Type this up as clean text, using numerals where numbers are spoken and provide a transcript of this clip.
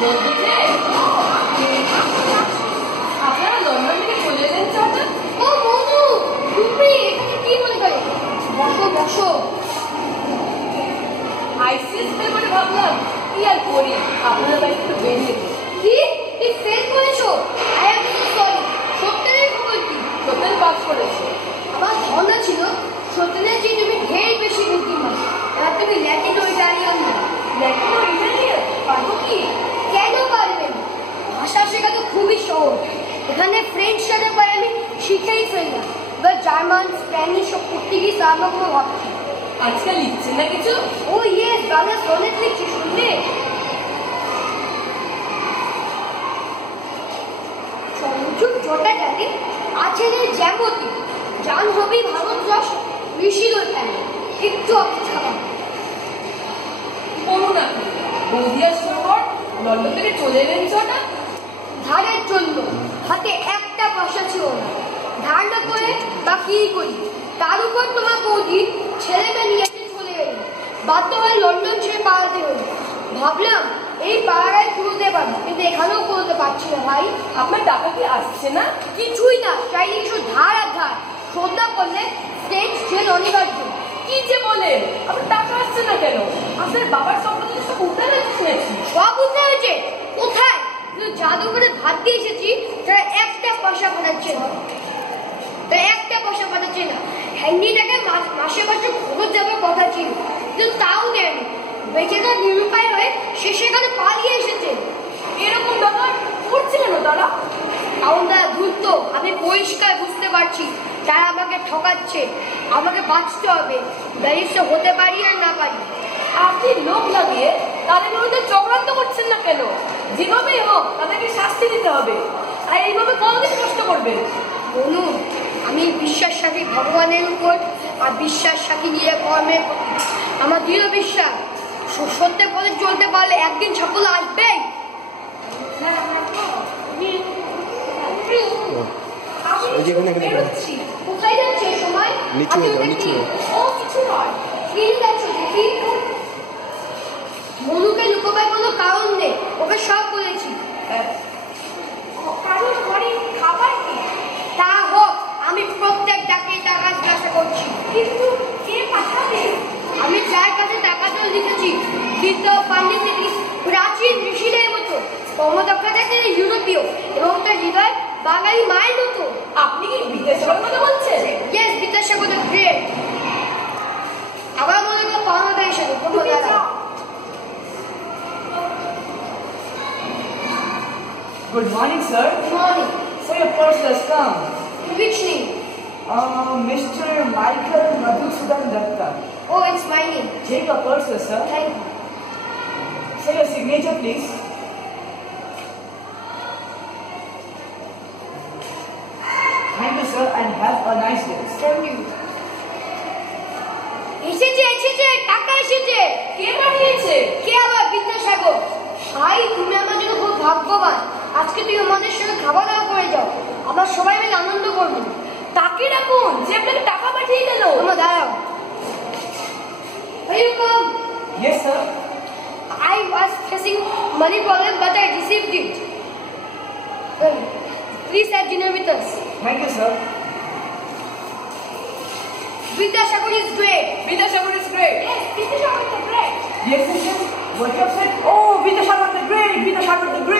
বলছি যে আপনারা লন্ডন থেকে চলে এলেন চাচা? ও মধু, তুমি এখানে কি মনে করে? বসো বসো। আইসিএস ফেল করে ভাবলাম কি আর করি, আপনারা বাড়ি থেকে বেরিয়ে এলো। কি তুই ফেল করেছো? I am so sorry. সত্যের খবর কি? সত্যেন পাস করেছে। আমার ধারণা ছিল সত্যের যে তুমি ঢের বেশি বুদ্ধিমান, এবার তুমি ল্যাটিন ও ইটালিয়ান না। ল্যাটিন ও ইটালিয়ান পারবো কি? কেন পারবে না? ভাষা শেখা তো খুবই সহজ। এখানে ফ্রেঞ্চ সাথে পারে আমি শিখেই ফেললাম। এবার জার্মান, স্প্যানিশ ও পর্তুগিজ আরম্ভ করে ভাবছি। আজকাল লিখছেন না কিছু? ও ইয়েস, গানে সনেট লিখছি, শুনলে? সংযুগ জটা জানে আছে রে জ্যামতি, জান হবে ভারতবর্ষ ঋষির ওখানে। একটু অপেক্ষা কর। বলুন আপনি, বৌদি আসার পর লন্ডন থেকে চলে এলেন ছটা? ধারের জন্য হাতে একটা পয়সা ছিল না। ধার না করে বা কি করি, তার উপর তোমার বৌদি ছেলে মেয়ে নিয়ে চলে গেল। বাধ্য হয়ে লন্ডন ছেড়ে পালাতে হলো। ভাবলাম এই পাড়ায় তুলতে পারবো, কিন্তু এখানেও করতে পারছি না ভাই। আপনার টাকা কি আসছে না? কিছুই না, চাইলে শুধু ধার আর ধার। শোধ না করলে স্টেট জেল অনিবার্য। কি যে বলেন, আপনার টাকা আসছে না কেন? আপনার বাবার সম্পত্তি সব উঠানে শুনেছি। সব উঠে হয়েছে কোথায়? জাদুঘরে ধার দিয়ে এসেছি, তারা একটা পয়সা পাঠাচ্ছে না। একটা পয়সা পাঠাচ্ছে না। হ্যান্ডিটাকে মাসে মাসে খরচ যাবে কথা ছিল, কিন্তু তাও দেন। বেচারা নিরুপায় হয়ে সে সেখানে পালিয়ে এসেছে। এরকম ব্যবহার করছে কেন তারা? কারণ তারা ধূর্ত। আমি পরিষ্কার বুঝতে পারছি তারা আমাকে ঠকাচ্ছে। আমাকে বাঁচতে হবে, ব্যারিস্টার হতে পারি আর না পারি। আপনি লোক লাগিয়ে তাদের বিরুদ্ধে চক্রান্ত করছেন না কেন? যেভাবেই হোক তাদেরকে শাস্তি দিতে হবে। আর এইভাবে কতদিন কষ্ট করবেন? বলুন, আমি বিশ্বাস রাখি ভগবানের উপর, আর বিশ্বাস রাখি নিজের কর্মের প্রতি। আমার দৃঢ় বিশ্বাস সত্যের পথে চলতে পারলে একদিন সফল আসবেই। কোথায় যাচ্ছে সময়? ও কিছু নয়, ফিরে যাচ্ছে দেখি। মনুকে লুকোবার কোনো কারণ নেই, ওকে সব বলেছি। কারোর ঘরে খাবার নেই, তা হোক, আমি প্রত্যেক ডাকে টাকা জিজ্ঞাসা করছি। কিন্তু কে পাঠাবে? আমি যার কাছে টাকাটা লিখেছি, বৃদ্ধ পান্ডিতেরই প্রাচীন ঋষিদের মতো। কর্মদক্ষতা তিনি ইউরোপীয় এবং তার হৃদয় বাঙালি মায়ের মতো। আপনি কি বিদ্যাসাগরের কথা বলছেন? Yes, Vidyasagar the great. আবার মনে করো বাংলাদেশ হিসেবে Good morning, sir. Good morning. So your purse has come. Which name? Mr. Michael Madhusudan Datta. Oh, it's my name. Take your purse, sir. Thank you. Say your signature, please. Thank you, sir, and have a nice day. Thank you. এসেছে এসেছে, টাকা এসেছে। কে পাঠিয়েছে? কে আবার? বিদ্যাসাগর। ভাই, তুমি আমার জন্য খুব ভাগ্যবান। আজকে তুই আমাদের সঙ্গে খাওয়া দাওয়া করে যাও, আমরা সবাই মিলে আনন্দ করবো। তাকে রাখুন যে আপনাকে টাকা পাঠিয়ে গেল। তোমরা দাঁড়াও। Will you come? Yes, sir. I was facing money problem, but I received it. Please have dinner with us. Thank you, sir. Vidyasagar is great. Vidyasagar is great. Yes, Vidyasagar is great. Yes, sir. What you have said? Oh, Vidyasagar the Great! Vidyasagar the Great!